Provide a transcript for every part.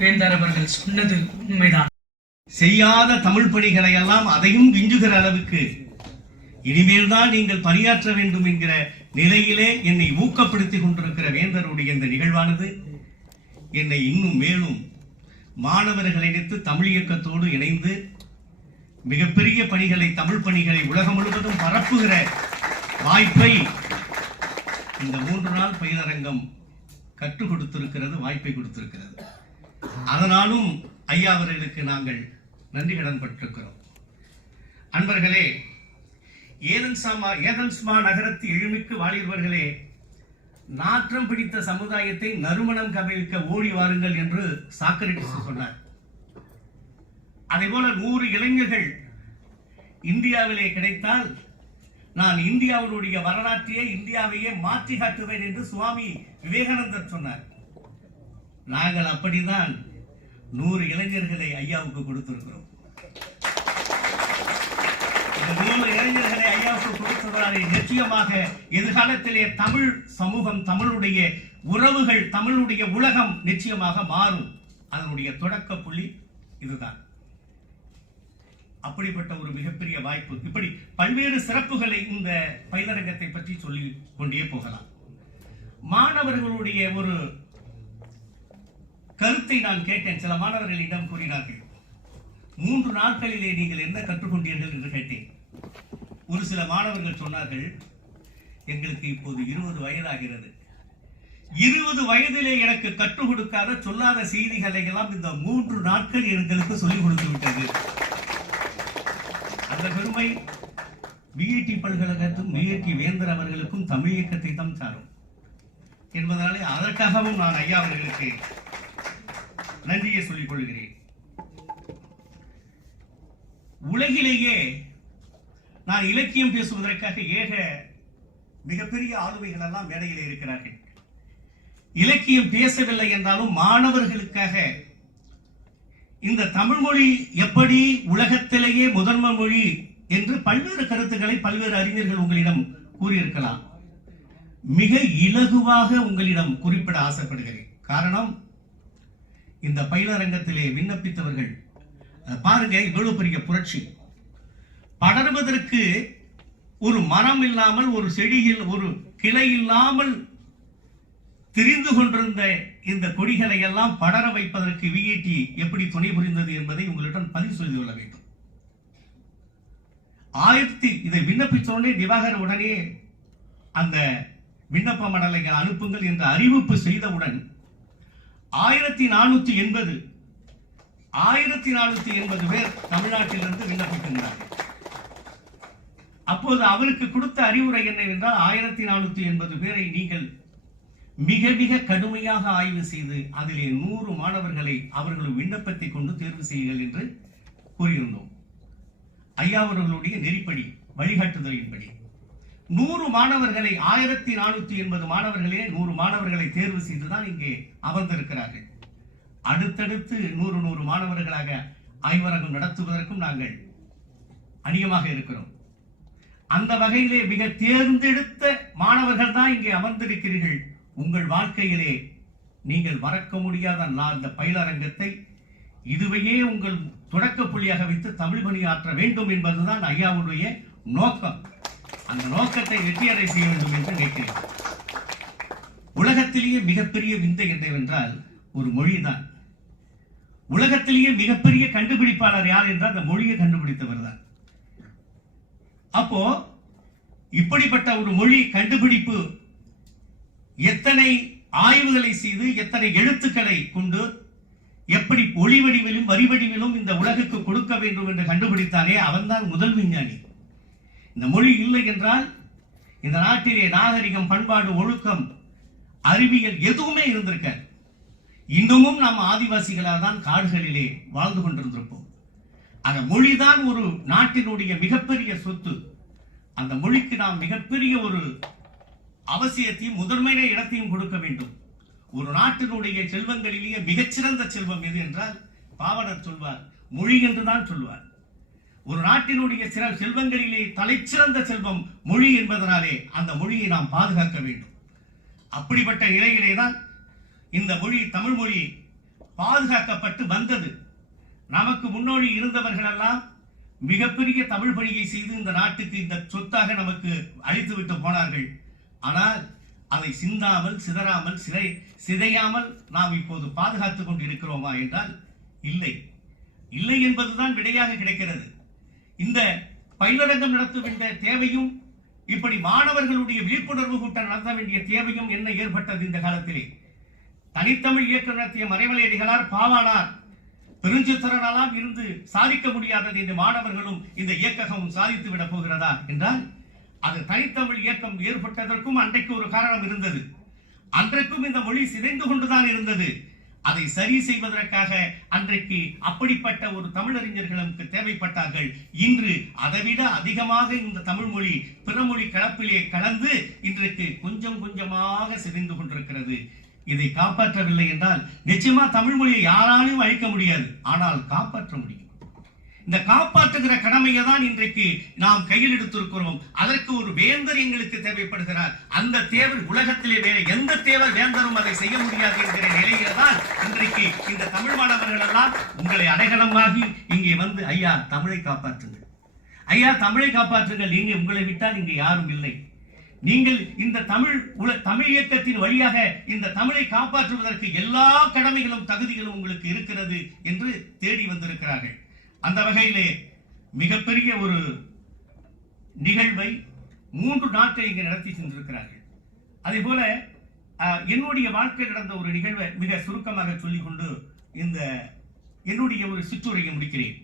வேந்தர் அவர்கள் சொன்னது உண்மைதான். செய்யாத தமிழ் பணிகளை எல்லாம் அதையும் விஞ்சுகிற அளவுக்கு இனிமேல் தான் நீங்கள் பணியாற்ற வேண்டும் என்கிற நிலையிலே என்னை ஊக்கப்படுத்திக் கொண்டிருக்கிற வேந்தருடைய இந்த நிகழ்வானது என்னை இன்னும் மேலும் மாணவர்களை இணைத்து தமிழ் இயக்கத்தோடு இணைந்து மிகப்பெரிய பணிகளை, தமிழ் பணிகளை உலகம் முழுவதும் பரப்புகிற வாய்ப்பை இந்த 3 நாள் பயிலரங்கம் கற்றுக் கொடுத்திருக்கிறது, வாய்ப்பை கொடுத்திருக்கிறது. அதனாலும் ஐயா அவர்களுக்கு நாங்கள் நன்றி கடன் பட்டிருக்கிறோம். அன்பர்களே, ஏதன்ஸ்மா நகரத்து எழுமிக்கு வாழியவர்களே, நாற்றம் பிடித்த சமுதாயத்தை நறுமணம் கவிழ்க்க ஓடி வாருங்கள் என்று சாக்ரட்டிஸ் சொன்னார். அதே போல 100 இளைஞர்கள் இந்தியாவிலே கிடைத்தால் நான் இந்தியாவுடைய வரலாற்றையே, இந்தியாவையே மாற்றி காட்டுவேன் என்று சுவாமி விவேகானந்தர் சொன்னார். நாங்கள் அப்படிதான் 100 இளைஞர்களை ஐயாவுக்கு கொடுத்திருக்கிறோம். 100 இளைஞர்களை ஐயாவுக்கு கொடுத்ததாலே நிச்சயமாக எதிர்காலத்திலே தமிழ் சமூகம், தமிழுடைய உறவுகள், தமிழுடைய உலகம் நிச்சயமாக மாறும். அதனுடைய தொடக்க புள்ளி இதுதான். அப்படிப்பட்ட ஒரு மிகப்பெரிய வாய்ப்பு. இப்படி பல்வேறு சிறப்புகளை இந்த பயிலரங்கத்தை பற்றி சொல்லிக் கொண்டே போகலாம். மாணவர்களுடைய ஒரு கருத்தை நான் கேட்டேன். சில மாணவர்களிடம் கூறினார்கள், 3 நாட்களிலே நீங்கள் என்ன கற்றுக்கொண்டீர்கள் என்று கேட்டேன். ஒரு சில மாணவர்கள் சொன்னார்கள், எங்களுக்கு இப்போது 20 வயதாகிறது. 20 வயதிலே எனக்கு கற்றுக் கொடுக்காத, சொல்லாத செய்திகளை எல்லாம் இந்த 3 நாட்கள் எங்களுக்கு சொல்லிக் கொடுத்து விட்டது. அந்த பெருமை பிஐடி பல்கழகத்தும் பிஐடி வேந்தர் அவர்களுக்கும் தமிழ் இயக்கத்தை தான் சாரும் என்பதனாலே அதற்காகவும் நான் ஐயா அவர்களுக்கு நன்றியை சொல்லிக் கொள்கிறேன். உலகிலேயே நான் இலக்கியம் பேசுவதற்காக மிகப்பெரிய ஆளுமைகள் எல்லாம் மேடையிலே இருக்கிறார்கள். இலக்கியம் பேசவில்லை என்றாலும் மாணவர்களுக்காக இந்த தமிழ் மொழி எப்படி உலகத்திலேயே முதன்மை மொழி என்று பல்வேறு கருத்துக்களை பல்வேறு அறிஞர்கள் உங்களிடம் கூறியிருக்கலாம். மிக இலகுவாக உங்களிடம் குறிப்பிட ஆசைப்படுகிறேன். காரணம், இந்த பயிலரங்கத்திலே விண்ணப்பித்தவர்கள் பாருங்க, இவ்வளவு பெரிய புரட்சி. படர்வதற்கு ஒரு மரம் இல்லாமல், ஒரு செடியில் ஒரு கிளை இல்லாமல் திரிந்து கொண்டிருந்த இந்த கொடிகளை எல்லாம் படர வைப்பதற்கு விஐடி எப்படி துணை புரிந்தது என்பதை உங்களிடம் பதிவு செய்து கொள்ள வேண்டும். இதை விண்ணப்பித்தோடனே திவாகர் உடனே அந்த விண்ணப்ப மடலை அனுப்புங்கள் என்ற அறிவிப்பு செய்தவுடன் 1480 பேர் தமிழ்நாட்டிலிருந்து விண்ணப்பிக்கின்றார்கள். அப்போது அவருக்கு கொடுத்த அறிவுரை என்னவென்றால், 1480 பேரை நீங்கள் மிக மிக கடுமையாக ஆய்வு செய்து அதிலே 100 மாணவர்களை அவர்கள் விண்ணப்பத்தை கொண்டு தேர்வு செய்யுங்கள் என்று கூறியிருந்தோம். ஐயா அவர்களுடைய நெறிப்படி, வழிகாட்டுதலின்படி 100 மாணவர்களை, 1480 மாணவர்களே 100 மாணவர்களை தேர்வு செய்துதான் இங்கே அமர்ந்திருக்கிறார்கள். அடுத்தடுத்து 100 மாணவர்களாக ஆய்வரங்கம் நடத்துவதற்கும் நாங்கள் அணியமாக இருக்கிறோம். அந்த வகையிலே மிக தேர்ந்தெடுத்த மாணவர்கள் தான் இங்கே அமர்ந்திருக்கிறீர்கள். உங்கள் வாழ்க்கையிலே நீங்கள் மறக்க முடியாத இந்த பயிலரங்கத்தை இதுவையே உங்கள் தொடக்க புள்ளியாக வைத்து தமிழ் பணியாற்ற வேண்டும் என்பதுதான் ஐயாவுடைய நோக்கம். அந்த நோக்கத்தை வெற்றியடை செய்ய வேண்டும் என்று நினைக்கிறேன். உலகத்திலேயே மிகப்பெரிய விந்தை என்னவென்றால் ஒரு மொழிதான். உலகத்திலேயே மிகப்பெரிய கண்டுபிடிப்பாளர் யார் என்றால் அந்த மொழியை கண்டுபிடித்தவர் தான். அப்போ இப்படிப்பட்ட ஒரு மொழி கண்டுபிடிப்பு எத்தனை ஆய்வுகளை செய்து, எத்தனை எழுத்துக்களை கொண்டு, எப்படி ஒளி வடிவிலும் வரி வடிவிலும் இந்த உலகுக்கு கொடுக்க வேண்டும் என்று கண்டுபிடித்தானே, அவன்தான் முதல் விஞ்ஞானி. இந்த மொழி இல்லை என்றால் இந்த நாட்டிலே நாகரிகம், பண்பாடு, ஒழுக்கம், அறிவியல் எதுவுமே இருந்திருக்க. இன்னமும் நாம் ஆதிவாசிகளாக தான் காடுகளிலே வாழ்ந்து கொண்டிருந்திருப்போம். அந்த மொழிதான் ஒரு நாட்டினுடைய மிகப்பெரிய சொத்து. அந்த மொழிக்கு நாம் மிகப்பெரிய ஒரு அவசியத்தையும் முதன்மையான இடத்தையும் கொடுக்க வேண்டும். ஒரு நாட்டினுடைய செல்வங்களிலேயே மிகச்சிறந்த செல்வம் எது என்றால் பாவலர் சொல்வார், மொழி என்றுதான் சொல்வார். ஒரு நாட்டினுடைய செல்வங்களிலே தலைச்சிறந்த செல்வம் மொழி என்பதனாலே அந்த மொழியை நாம் பாதுகாக்க வேண்டும். அப்படிப்பட்ட நிலையிலே தான் இந்த மொழி, தமிழ் மொழி பாதுகாக்கப்பட்டு வந்தது. நமக்கு முன்னோடி இருந்தவர்கள் எல்லாம் மிகப்பெரிய தமிழ் பணியை செய்து இந்த நாட்டுக்கு இந்த சொத்தாக நமக்கு அளித்து விட்டு போனார்கள். ஆனால் அதை சிந்தாமல் சிதறாமல் சிதையாமல் நாம் இப்போது பாதுகாத்துக் கொண்டு இருக்கிறோமா என்றால் இல்லை. இல்லை என்பதுதான் விடையாக கிடைக்கிறது. இந்த பயிலரங்கம் நடத்துகின்ற தேவையும் இப்படி மாணவர்களுடைய விழிப்புணர்வு கூட்டம் நடத்த வேண்டிய தேவையும் என்ன ஏற்பட்டது? இந்த காலத்திலே தனித்தமிழ் இயக்கம் நடத்திய மறைமலையடிகளார் பாவானார் பெருஞ்சித்திரனாலாம் இருந்து சாதிக்க முடியாதது இந்த மாணவர்களும் இந்த இயக்கமும் சாதித்து விட போகிறதா என்றால், அது தனித்தமிழ் இயக்கம் ஏற்பட்டதற்கும் அன்றைக்கு ஒரு காரணம் இருந்தது. அன்றைக்கும் இந்த மொழி சிதைந்து கொண்டுதான் இருந்தது. அதை சரி செய்வதற்காக அன்றைக்கு அப்படிப்பட்ட ஒரு தமிழறிஞர்களுக்கு தேவைப்பட்டார்கள். இன்று அதைவிட அதிகமாக இந்த தமிழ் மொழி பிற மொழி கலப்பிலே கலந்து இன்றைக்கு கொஞ்சம் கொஞ்சமாக சிதைந்து கொண்டிருக்கிறது. இதை காப்பாற்றவில்லை என்றால் நிச்சயமா தமிழ் மொழியை யாராலும் அழிக்க முடியாது, ஆனால் காப்பாற்ற முடியும். இந்த காப்பாற்றுகிற கடமையை தான் இன்றைக்கு நாம் கையில் எடுத்திருக்கிறோம். அதற்கு ஒரு வேந்தர் எங்களுக்கு தேவைப்படுகிறார். அந்த தேவர் உலகத்திலே வேற எந்த தேவர் வேந்தரும் அதை செய்ய முடியாது என்கிற நிலையில தான் இன்றைக்கு இந்த தமிழ் மாணவர்கள் எல்லாம் உங்களை அடைகலமாகி இங்கே வந்து, ஐயா தமிழை காப்பாற்றுங்கள், ஐயா தமிழை காப்பாற்றுங்கள், நீங்க உங்களை விட்டால் இங்கே யாரும் இல்லை, நீங்கள் இந்த தமிழ் இயக்கத்தின் வழியாக இந்த தமிழை காப்பாற்றுவதற்கு எல்லா கடமைகளும் தகுதிகளும் உங்களுக்கு இருக்கிறது என்று தேடி வந்திருக்கிறார்கள். அந்த வகையிலே மிகப்பெரிய ஒரு நிகழ்வை 3 நாட்கள் இங்கு நடத்தி சென்றிருக்கிறார்கள். அதே போல என்னுடைய வாழ்க்கை நடந்த ஒரு நிகழ்வை மிக சுருக்கமாக சொல்லிக்கொண்டு இந்த என்னுடைய ஒரு சிற்றுரையை முடிக்கிறேன்.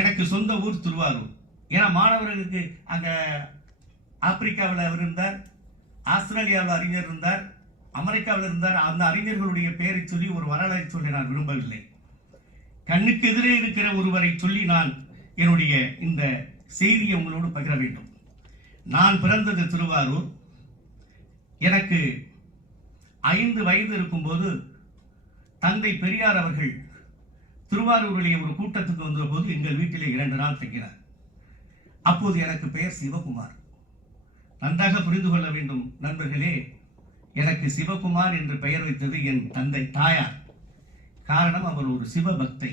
எனக்கு சொந்த ஊர் திருவாரூர். ஏன்னா மாணவர்களுக்கு அங்க ஆப்பிரிக்காவில் அவர் இருந்தார், ஆஸ்திரேலியாவில் அறிஞர் இருந்தார், அமெரிக்காவில் இருந்தார். அந்த அறிஞர்களுடைய பெயரை சொல்லி ஒரு வரலாறை சொல்ல நான் விரும்பவில்லை. கண்ணுக்கு எதிரே இருக்கிற ஒருவரை சொல்லி நான் என்னுடைய இந்த செய்தியை உங்களோடு பகிர வேண்டும். நான் பிறந்தது திருவாரூர். எனக்கு 5 வயது இருக்கும்போது தந்தை பெரியார் அவர்கள் திருவாரூரிலே ஒரு கூட்டத்துக்கு வந்த போது எங்கள் வீட்டிலே 2 நாள் தங்கினார். அப்போது எனக்கு பெயர் சிவகுமார். நன்றாக புரிந்து கொள்ள வேண்டும் நண்பர்களே, எனக்கு சிவகுமார் என்று பெயர் வைத்தது என் தந்தை தாயார். காரணம், அவர் ஒரு சிவபக்தை.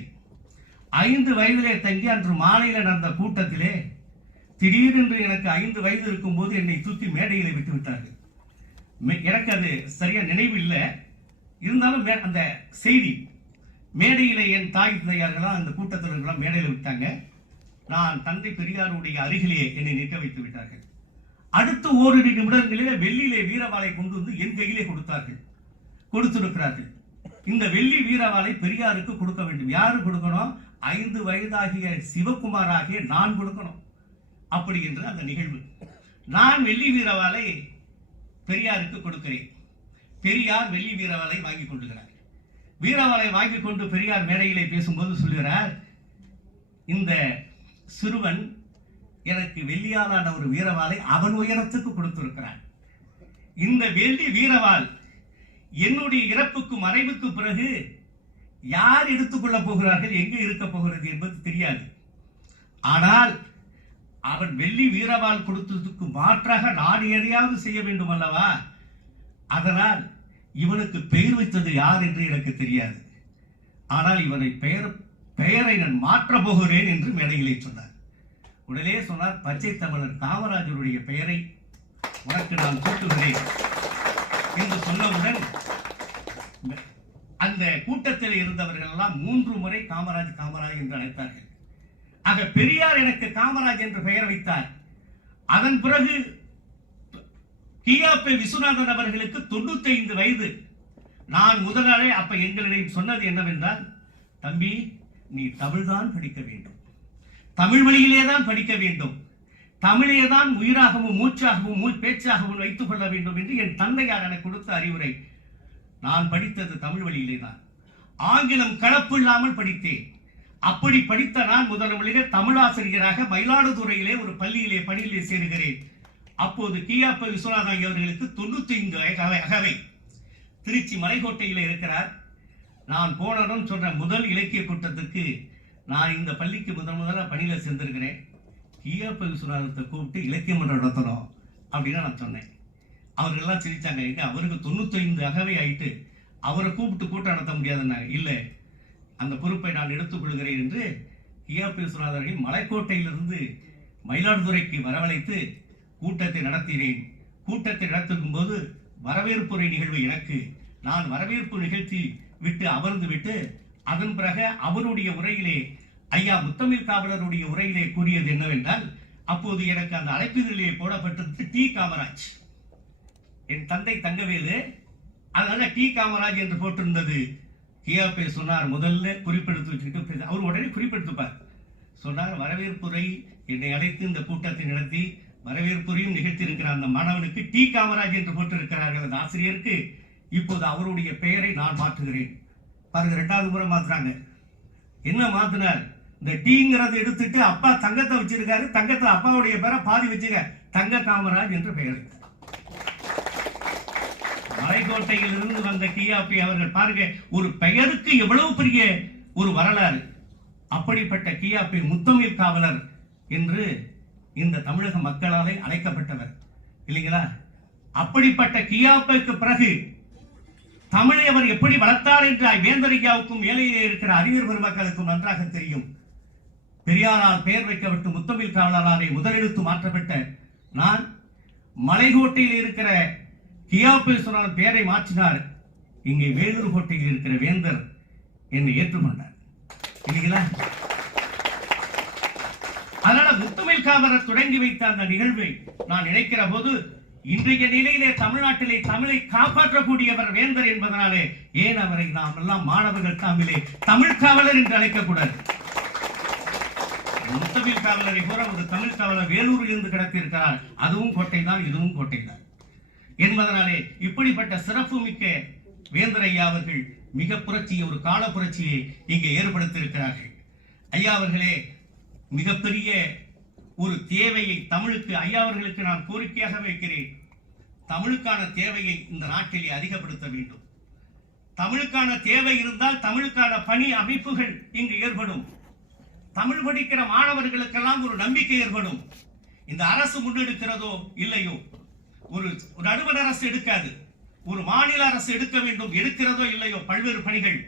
5 வயதிலே தங்கி அன்று மாலையில் நடந்த கூட்டத்திலே திடீரென்று எனக்கு 5 வயது இருக்கும் போது என்னை தூக்கி மேடையிலே விட்டு விட்டார்கள். எனக்கு அது சரியா நினைவு இல்லை. இருந்தாலும் அந்த செய்தி மேடையிலே என் தாய் தந்தையார்களாம் அந்த கூட்டத்தினர்களாம் மேடையில் விட்டாங்க. நான் தந்தை பெரியாருடைய அருகிலே என்னை நிற்க வைத்து விட்டார்கள். அடுத்த ஓரிரு நிமிடங்களிலே வெள்ளியிலே வீரவாளை கொண்டு வந்து என் கையிலே கொடுத்திருக்கிறார்கள். இந்த வெள்ளி வீரவாளை பெரியாருக்கு கொடுக்க வேண்டும். யாரு கொடுக்கணும்? 5 வயதாகிய சிவகுமார் ஆகிய நான் கொடுக்கணும். அப்படி என்று அந்த நிகழ்வு. நான் வெள்ளி வீரவாளை பெரியாருக்கு கொடுக்கிறேன். பெரியார் வெள்ளி வீரவாளை வாங்கி கொள்ளுகிறார். வீரவாளை வாங்கி கொண்டு பெரியார் மேடையிலே பேசும்போது சொல்லுகிறார், இந்த சிறுவன் எனக்கு வெள்ளியாலான ஒரு வீரவாளை அவன் உயரத்துக்கு கொடுத்திருக்கிறான். இந்த வெள்ளி வீரவாள் என்னுடைய இறப்புக்கு மறைவுக்கு பிறகு யார் எடுத்துக்கொள்ள போகிறார்கள், எங்கு இருக்க போகிறது என்பது தெரியாது. ஆனால் அவன் வெள்ளி வீரவாள் கொடுத்ததுக்கு மாற்றாக நான் எதையாவது செய்ய வேண்டும் அல்லவா? அதனால் இவனுக்கு பெயர் வைத்தது யார் என்று எனக்கு தெரியாது. ஆனால் இவனை பெயரை நான் மாற்ற போகிறேன் என்று மேடையிலே சொன்னார். உடனே சொன்னார், பச்சை தமிழர் காமராஜருடைய பெயரை உனக்கு நான் சூட்டுகிறேன் என்று சொன்னவுடன் அந்த கூட்டத்தில் இருந்தவர்கள் எல்லாம் 3 முறை காமராஜ் காமராஜ் என்று அழைத்தார்கள். ஆக பெரியார் எனக்கு காமராஜ் என்று பெயர் வைத்தார். அதன் பிறகு கியாபே விஸ்வநாதன் அவர்களுக்கு 95 வயது. நான் முதலாளே அப்ப எங்களிடம் சொன்னது என்னவென்றால், தம்பி நீ தமிழ்தான் படிக்க வேண்டும், தமிழ் வழியிலே தான் படிக்க வேண்டும், தமிழே தான் உயிராகவும் மூச்சாகவும் பேச்சாகவும் வைத்துக் கொள்ள வேண்டும் என்று என் தந்தையார் எனக்கு கொடுத்த அறிவுரை. நான் படித்தது தமிழ் வழியிலே தான். ஆங்கிலம் கலப்பு இல்லாமல் படித்தேன். அப்படி படித்த நான் முதலிலே தமிழாசிரியராக மயிலாடுதுறையிலே ஒரு பள்ளியிலே பணியிலே சேருகிறேன். அப்போது கியாபே விஸ்வநாதன் அவர்களுக்கு 95 அகவை. திருச்சி மலைக்கோட்டையில் இருக்கிறார். நான் போனதும் சொன்ன முதல் இலக்கிய கூட்டத்துக்கு நான் இந்த பள்ளிக்கு முதல்ல பணியில சேர்ந்திருக்கிறேன். கியாபே விஸ்வநாதத்தை கூப்பிட்டு இலக்கிய மன்றம் நடத்தணும் அப்படின்னு நான் சொன்னேன். அவர்கள்லாம் சிரிச்சாங்க. அவருக்கு 95 அகவை ஆயிட்டு அவரை கூப்பிட்டு கூட்டம் நடத்த முடியாதுன்னாங்க. இல்லை, அந்த பொறுப்பை நான் எடுத்துக்கொள்கிறேன் என்று கியாபி விஸ்வநாதர்கள் மலைக்கோட்டையிலிருந்து மயிலாடுதுறைக்கு வரவழைத்து கூட்டத்தை நடத்தினேன். கூட்டத்தை நடத்தும் போது வரவேற்புரை நிகழ்வு எனக்கு. நான் வரவேற்பு நிகழ்ச்சி விட்டு அமர்ந்து விட்டு அதன் பிறகு அவருடைய உரையிலே, ஐயா முத்தமிழ் காவலருடைய உரையிலே கூறியது என்னவென்றால், அப்போது எனக்கு அந்த அழைப்பிதழிலே போடப்பட்டது டி காமராஜ், என் தந்தை தங்கவேலு, அதனால டி காமராஜ் என்று போட்டிருந்தது. கியாபி சொன்னார், முதல்ல குறிப்பெடுத்து வச்சுக்கிட்டு அவர் உடனே குறிப்பெடுத்துப்பார். சொன்னார், வரவேற்புரை என்னை அழைத்து இந்த கூட்டத்தை நடத்தி வரவேற்புரையும் நிகழ்த்தி இருக்கிற அந்த மாணவனுக்கு டி காமராஜ் என்று போட்டிருக்கிறார்கள் அந்த ஆசிரியருக்கு. இப்போது அவருடைய பெயரை நான் மாற்றுகிறேன். பாருங்க, 2வது முறை மாத்துறாங்க. என்ன மாத்தினார்? இந்த டீங்கிறத எடுத்துட்டு அப்பா தங்கத்தை வச்சிருக்காரு, தங்கத்தை அப்பாவுடைய பேரை பாதி வச்சுக்க, தங்க காமராஜ் என்று பெயர். மலைக்கோட்டையில் இருந்து வந்த கியாபி அவர்கள் பாருங்க, ஒரு பெயருக்கு எவ்வளவு பெரிய ஒரு வரலாறு. அப்படிப்பட்ட கியாபி முத்தமிழ் காவலர் என்று இந்த தமிழக மக்களாலே அழைக்கப்பட்டவர் இல்லைங்களா? அப்படிப்பட்ட கியாபிக்கு பிறகு தமிழை அவர் எப்படி வளர்த்தார் என்று வேந்தரையாவுக்கும் ஏழையிலே இருக்கிற அறிஞர் பெருமக்களுக்கும் நன்றாக தெரியும். பெரியாரால் பெயர் வைக்கப்பட்டு முத்தமிழ் காவலராரை முதலெழுத்து மாற்றப்பட்ட நான் மலைக்கோட்டையில் இருக்கிற கியாபி விஸ்வநாதன் பெயரை மாற்றினார். இங்கே வேலூர் கோட்டையில் இருக்கிற வேந்தர் என்னை ஏற்றுக்கொண்டார் இல்லைங்களா? அதனால முத்தமிழ் காவலர் தொடங்கி வைத்த அந்த நிகழ்வை நான் நினைக்கிற போது, இன்றைய நிலையிலே தமிழ்நாட்டிலே தமிழை காப்பாற்றக்கூடியவர் வேந்தர் என்பதனாலே ஏன் அவரை நாம் எல்லாம் மாணவர்கள் தாமிலே தமிழ் காவலர் என்று அழைக்கக்கூடாது? முத்தமிழ் காவலரை கூட ஒரு தமிழ் காவலர் வேலூரில் இருந்து கிடத்திருக்கிறார். அதுவும் கோட்டை தான், இதுவும் கோட்டை தான் என்பதனாலே இப்படிப்பட்ட சிறப்பு மிக்க வேந்தர் ஐயா அவர்கள் மிக புரட்சியை, ஒரு கால புரட்சியை இங்கே ஏற்படுத்தியிருக்கிறார்கள். ஐயா அவர்களே, மிகப்பெரிய ஒரு தேவையை தமிழுக்கு, ஐயா அவர்களுக்கு நான் கோரிக்கையாக வைக்கிறேன். தமிழுக்கான தேவையை இந்த நாட்டிலே அதிகப்படுத்த வேண்டும். தமிழுக்கான தேவை இருந்தால் தமிழுக்கான பணி அமைப்புகள் இங்கு ஏற்படும். தமிழ் படிக்கிற மாணவர்களுக்கெல்லாம் ஒரு நம்பிக்கை ஏற்படும். இந்த அரசு முன்னெடுக்கிறதோ இல்லையோ, ஒரு நடுவண் அரசு எடுக்காது, ஒரு மாநில அரசு எடுக்க வேண்டும், எடுக்கிறதோ இல்லையோ பல்வேறு பணிகள்.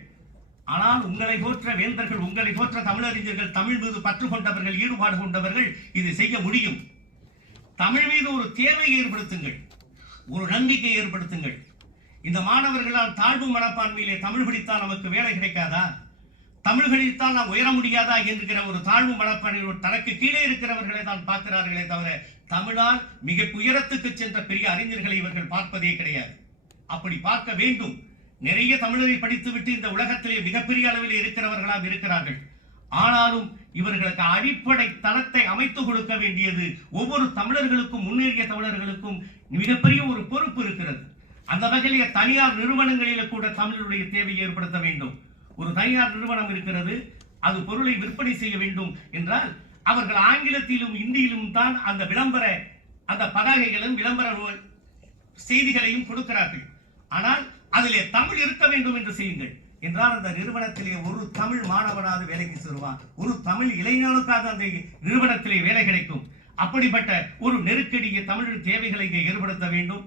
ஆனால் உங்களை போற்ற வேந்தர்கள், உங்களை போற்ற தமிழறிஞர்கள், தமிழ் மீது பற்று கொண்டவர்கள், ஈடுபாடு கொண்டவர்கள் இதை செய்ய முடியும். தமிழ் மீது ஒரு தேவையை ஏற்படுத்துங்கள், ஒரு நம்பிக்கை ஏற்படுத்துங்கள். இந்த மாணவர்களால் தாழ்வு மனப்பான்மையிலே தமிழ் படித்தால் நமக்கு வேலை கிடைக்காதா, தமிழ் படித்தால் நாம் உயர முடியாதா என்கிற ஒரு தாழ்வு மனப்பான்மையோடு தனக்கு கீழே இருக்கிறவர்களை தான் பார்க்கிறார்களே தவிர தமிழால் மிக உயரத்துக்கு சென்ற பெரிய அறிஞர்களை இவர்கள் பார்ப்பதே கிடையாது. அப்படி பார்க்க வேண்டும். நிறைய தமிழரை படித்துவிட்டு இந்த உலகத்திலே மிகப்பெரிய அளவில் இருக்கிறவர்களாக இருக்கிறார்கள். ஆனாலும் இவர்களுக்கு அடிப்படை தளத்தை அமைத்து கொடுக்க வேண்டியது ஒவ்வொரு தமிழர்களுக்கும், முன்னேறிய தமிழர்களுக்கும் மிகப்பெரிய ஒரு பொறுப்பு இருக்கிறது. அந்த வகையிலே தனியார் நிறுவனங்களிலே கூட தமிழருடைய தேவையை ஏற்படுத்த வேண்டும். ஒரு தனியார் நிறுவனம் இருக்கிறது, அது பொருளை விற்பனை செய்ய வேண்டும் என்றால் அவர்கள் ஆங்கிலத்திலும் இந்தியிலும் தான் அந்த விளம்பர, அந்த பதாகைகளும் விளம்பர செய்திகளையும் கொடுக்கிறார்கள். ஆனால் அதிலே தமிழ் இருக்க வேண்டும் என்று செய்யுங்கள் என்றால் அந்த நிறுவனத்திலே ஒரு தமிழ் மாணவனாவது வேலைக்கு சேருவான், ஒரு தமிழ் இளைஞனுக்காக அந்த நிறுவனத்திலே வேலை கிடைக்கும். அப்படிப்பட்ட ஒரு நெருக்கடியை தமிழின் தேவைகளை இங்கே ஏற்படுத்த வேண்டும்.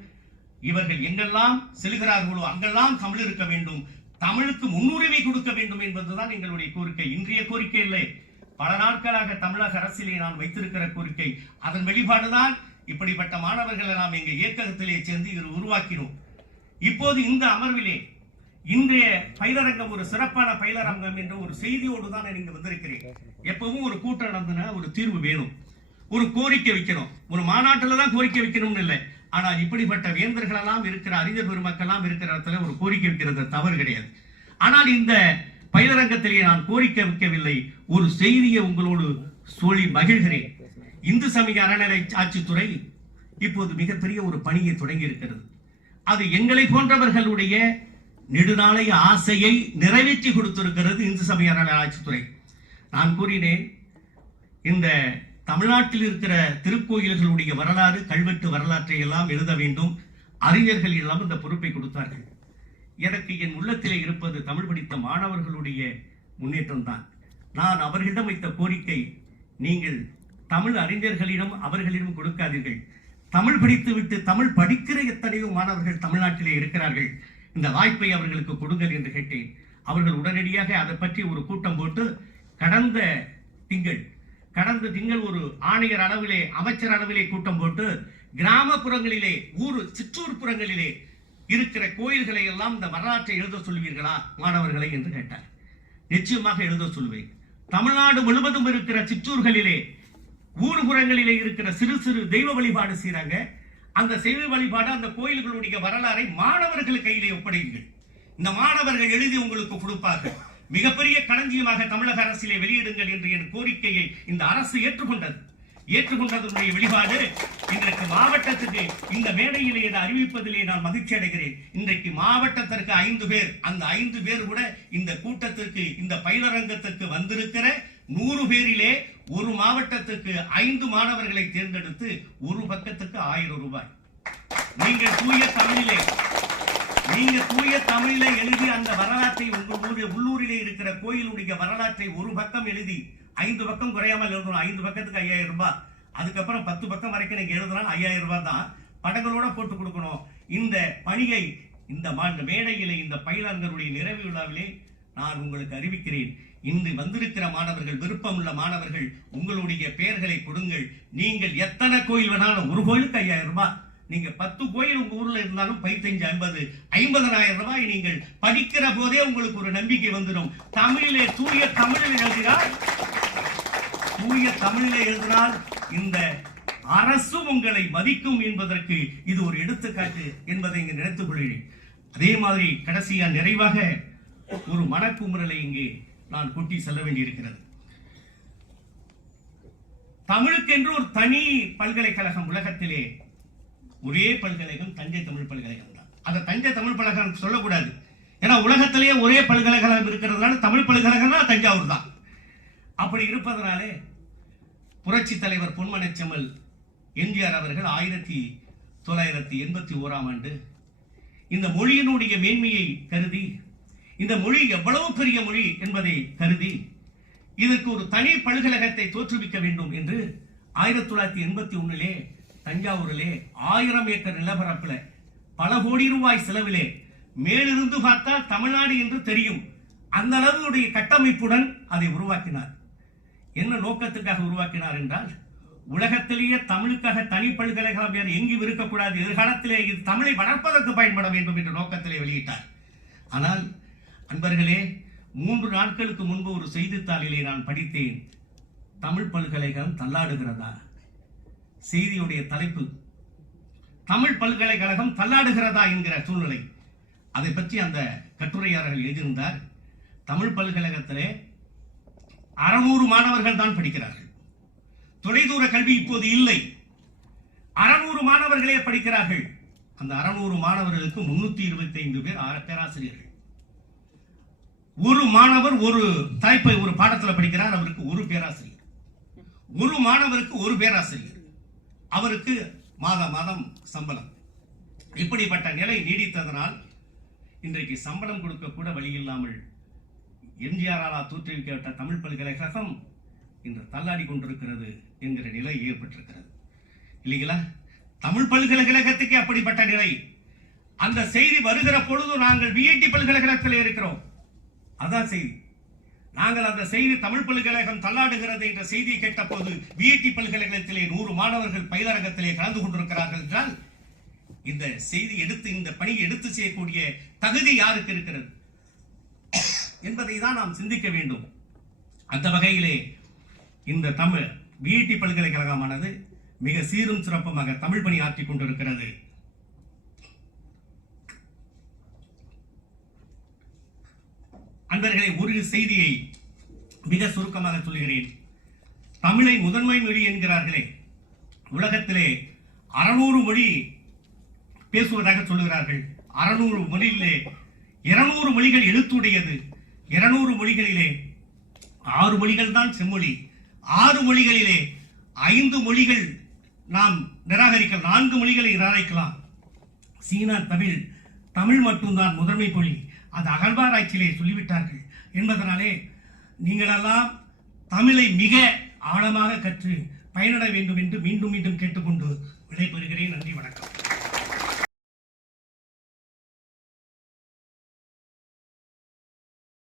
இவர்கள் எங்கெல்லாம் செல்கிறார்களோ அங்கெல்லாம் தமிழ் இருக்க வேண்டும், தமிழுக்கு முன்னுரிமை கொடுக்க வேண்டும் என்பதுதான் எங்களுடைய கோரிக்கை. இன்றைய கோரிக்கை இல்லை, பல நாட்களாக தமிழக அரசிலே நான் வைத்திருக்கிற கோரிக்கை. அதன் வெளிப்பாடுதான் இப்படிப்பட்ட மாணவர்களை நாம் எங்க இயக்கத்திலே சேர்ந்து உருவாக்கினோம். இப்போது இந்த அமர்விலே இன்றைய பயிலரங்கம் ஒரு சிறப்பான பயிலரங்கம் என்ற ஒரு செய்தியோடு தான் நீங்க வந்திருக்கிறேன். எப்பவும் ஒரு கூட்டம் நடந்துனா ஒரு தீர்வு வேணும், ஒரு கோரிக்கை வைக்கணும். ஒரு மாநாட்டில் தான் கோரிக்கை வைக்கணும்னு இல்லை, ஆனால் இப்படிப்பட்ட வேந்தர்கள் எல்லாம் இருக்கிற, அறிஞர் பெருமக்கள் எல்லாம் இருக்கிற இடத்துல ஒரு கோரிக்கை வைக்கிறது தவறு கிடையாது. ஆனால் இந்த பயிலரங்கத்திலே நான் கோரிக்கை வைக்கவில்லை, ஒரு செய்தியை உங்களோடு சொல்லி மகிழ்கிறேன். இந்து சமய அறநிலை ஆட்சித்துறை இப்போது மிகப்பெரிய ஒரு பணியை தொடங்கி இருக்கிறது. அது எங்களை போன்றவர்களுடைய நெடுநாளைய ஆசையை நிறைவேற்றி கொடுத்திருக்கிறது இந்து சமய அறநிலை ஆட்சித்துறை. நான் கூறினேன், இந்த தமிழ்நாட்டில் இருக்கிற திருக்கோயில்களுடைய வரலாறு, கல்வெட்டு வரலாற்றை எல்லாம் எழுத வேண்டும். அறிஞர்கள் எல்லாம் இந்த பொறுப்பை கொடுத்தார்கள். எனக்கு என் உள்ளத்திலே இருப்பது தமிழ் படித்த மாணவர்களுடைய முன்னேற்றம் தான். நான் அவர்களிடம் வைத்த கோரிக்கை, நீங்கள் தமிழ் அறிஞர்களிடம் அவர்களிடம் கொடுக்காதீர்கள். தமிழ் படித்துவிட்டு தமிழ் படிக்கிற எத்தனையோ மாணவர்கள் தமிழ்நாட்டிலே இருக்கிறார்கள். இந்த வாய்ப்பை அவர்களுக்கு கொடுங்கள் என்று கேட்டேன். அவர்கள் உடனடியாக அதை பற்றி ஒரு கூட்டம் போட்டு கடந்த திங்கள் ஒரு ஆணையர் அளவிலே, அமைச்சர் அளவிலே கூட்டம் போட்டு கிராமப்புறங்களிலே, சிற்றூர் புறங்களிலே இருக்கிற கோயில்களை எல்லாம் இந்த வரலாற்றை எழுத சொல்வீர்களா மாணவர்களை என்று கேட்டார். நிச்சயமாக எழுத சொல்வேன். தமிழ்நாடு முழுவதும் இருக்கிற சிற்றூர்களிலே, ஊர்புறங்களிலே இருக்கிற சிறு சிறு தெய்வ வழிபாடு செய்றாங்க. அந்த தெய்வ வழிபாடு, அந்த கோயில்களுடைய வரலாறை மாணவர்கள் கையிலே ஒப்படையுங்கள். இந்த மாணவர்கள் எழுதி உங்களுக்கு கொடுப்பார்கள். மிகப்பெரிய களஞ்சியமாக தமிழக அரசிலே வெளியிடுங்கள் என்று என் கோரிக்கையை இந்த அரசு ஏற்றுக்கொண்டதனுடைய வெளிப்பாடு இன்றைக்கு மாவட்டத்துக்கு இந்த மேடையிலே இதை அறிவிப்பதிலே நான் மகிழ்ச்சி அடைகிறேன். இன்றைக்கு மாவட்டத்திற்கு 5 பேர், அந்த 5 பேர் கூட இந்த கூட்டத்திற்கு, இந்த பயிலரங்கத்திற்கு வந்திருக்கிற 100 பேரிலே ஒரு மாவட்டத்துக்கு 5 மாணவர்களை தேர்ந்தெடுத்து ஒரு பக்கத்துக்கு 1000 ரூபாய். நீங்கள் தூய தமிழிலே எழுதி அந்த வரலாற்றை, உங்களுடைய உள்ளூரிலே இருக்கிற கோயிலுடைய வரலாற்றை ஒரு பக்கம் எழுதி 5 பக்கம் குறையாமல் எழுதணும். 5 பக்கத்துக்கு 5000 ரூபாய். அதுக்கப்புறம் 10 பக்கம் வரைக்கும் நீங்க எழுதலாம். 5000 ரூபாய் தான் படங்களோட போட்டு கொடுக்கணும். இந்த பணியை இந்த மேடையிலே, இந்த பயிலரங்கருடைய நிறைவு விழாவிலே நான் உங்களுக்கு அறிவிக்கிறேன். இன்று வந்திருக்கிற மாணவர்கள், விருப்பமுள்ள மாணவர்கள், உங்களுடைய பெயர்களை கொடுங்கள். நீங்கள் எத்தனை கோயில் வேணாலும், ஒரு கோயிலுக்கு 5000 ரூபாய், நீங்க 10 கோயில் உங்க ஊர்ல இருந்தாலும் 15 50,000 ரூபாய் நீங்கள் படிக்கிற போதே உங்களுக்கு ஒரு நம்பிக்கை வந்துடும். தமிழிலே, தூய தமிழிலே எழுதினால் இந்த அரசு உங்களை மதிக்கும் என்பதற்கு இது ஒரு எடுத்துக்காட்டு என்பதை இங்கு நினைத்துக் கொள்கிறேன். அதே மாதிரி கடைசியா நிறைவாக ஒரு மனக்குமுறலை இங்கே நான் கூட்டி செல்ல வேண்டியிருக்கிறது. தமிழுக்கென்று ஒரு தனி பல்கலைக்கழகம் உலகத்திலே ஒரே பல்கலைக்கழகம் தஞ்சை தமிழ் பல்கலைக்கழகம் தான். அதை தஞ்சை தமிழ் பல்கலைக்கழகம் சொல்லக்கூடாது. ஏன்னா உலகத்திலேயே ஒரே பல்கலைக்கழகம் இருக்கிறதுனால தமிழ் பல்கலைக்கழகம் தஞ்சாவூர் தான். அப்படி இருப்பதனாலே புரட்சி தலைவர் பொன்மனச்செம்மல் எம்ஜிஆர் அவர்கள் 1981ஆம் ஆண்டு இந்த மொழியினுடைய மேன்மையை கருதி, இந்த மொழி எவ்வளவு பெரிய மொழி என்பதை கருதி, இதற்கு ஒரு தனி பல்கலைக்கழகத்தை தோற்றுவிக்க வேண்டும் என்று 1981 தஞ்சாவூரிலே 1000 ஏக்கர் நிலப்பரப்பில் பல கோடி ரூபாய் செலவிலே, மேலிருந்து பார்த்தால் தமிழ்நாடு என்று தெரியும், அந்த அளவுடைய கட்டமைப்புடன் அதை உருவாக்கினார். என்ன நோக்கத்துக்காக உருவாக்கினார் என்றால், உலகத்திலேயே தமிழுக்காக தனி பல்கலைக்கழகம் வேறு எங்கும் இருக்கக்கூடாது, எதிர்காலத்திலே இது தமிழை வளர்ப்பதற்கு பயன்பட வேண்டும் என்ற நோக்கத்திலே வெளியிட்டார். ஆனால் அன்பர்களே, 3 நாட்களுக்கு முன்பு ஒரு செய்தித்தாளிலே நான் படித்தேன், தமிழ் பல்கலைக்கழகம் தள்ளாடுகிறதா. செய்தியுடைய தலைப்பு தமிழ் பல்கலைக்கழகம் தள்ளாடுகிறதா என்கிற சூழ்நிலை. அதை பற்றி அந்த கட்டுரையாளர்கள் எழுதியிருந்தார். தமிழ் பல்கலைக்கழகத்திலே 600 மாணவர்கள் தான் படிக்கிறார்கள். தொலைதூர கல்வி இப்போது இல்லை. 600 மாணவர்களே படிக்கிறார்கள். அந்த 600 மாணவர்களுக்கு 325 பேர் பேராசிரியர்கள். ஒரு மாணவர் ஒரு தலைப்பை ஒரு பாடத்தில் படிக்கிறார், அவருக்கு ஒரு பேராசிரியர். ஒரு மாணவருக்கு ஒரு பேராசிரியர், அவருக்கு மாதம் சம்பளம். இப்படிப்பட்ட நிலை நீடித்ததனால் இன்றைக்கு சம்பளம் கொடுக்க கூட வழி இல்லாமல் எம்ஜிஆரால் தோற்றுவிக்கப்பட்ட தமிழ் பல்கலைக்கழகம் இன்று தள்ளாடி கொண்டிருக்கிறது என்கிற நிலை ஏற்பட்டிருக்கிறது இல்லைங்களா? தமிழ் பல்கலைக்கழகத்துக்கு அப்படிப்பட்ட நிலை. அந்த செய்தி வருகிற பொழுது நாங்கள் விஐடி பல்கலைக்கழகத்தில் இருக்கிறோம். அதான் செய்தி. நாங்கள் அந்த செய்தி தமிழ் பல்கலைக்கழகம் தள்ளாடுகிறது என்ற செய்தியை கேட்ட போது விஐடி பல்கலைக்கழகத்திலே 100 மாணவர்கள் பயிலரங்கத்திலே கலந்து கொண்டிருக்கிறார்கள் என்றால், இந்த செய்தி இந்த பணியை எடுத்து செய்யக்கூடிய தகுதி யாருக்கு இருக்கிறது என்பதை தான் நாம் சிந்திக்க வேண்டும். அந்த வகையிலே இந்த தமிழ் விஐடி பல்கலைக்கழகமானது மிக சீரும் சிறப்புமாக தமிழ் பணி ஆற்றிக் கொண்டிருக்கிறது. அன்பர்களை, ஒரு செய்தியை மிக சுருக்கமாக சொல்கிறேன். தமிழை முதன்மை மொழி என்கிறார்களே, உலகத்திலே 600 மொழி பேசுவதாக சொல்லுகிறார்கள். 600 மொழியிலே 200 மொழிகள் எழுத்துடையது. 200 மொழிகளிலே 6 மொழிகள் தான் செம்மொழி. 6 மொழிகளிலே 5 மொழிகள் நாம் நிராகரிக்கலாம், 4 மொழிகளை நிராகரிக்கலாம். சீனா தமிழ் மட்டும்தான் முதன்மை மொழி. அது அகழ்வாராய்ச்சியிலே சொல்லிவிட்டார்கள் என்பதனாலே நீங்களெல்லாம் தமிழை மிக ஆழமாக கற்று பயனட வேண்டும் என்று மீண்டும் கேட்டுக்கொண்டு விடைபெறுகிறேன். நன்றி, வணக்கம்.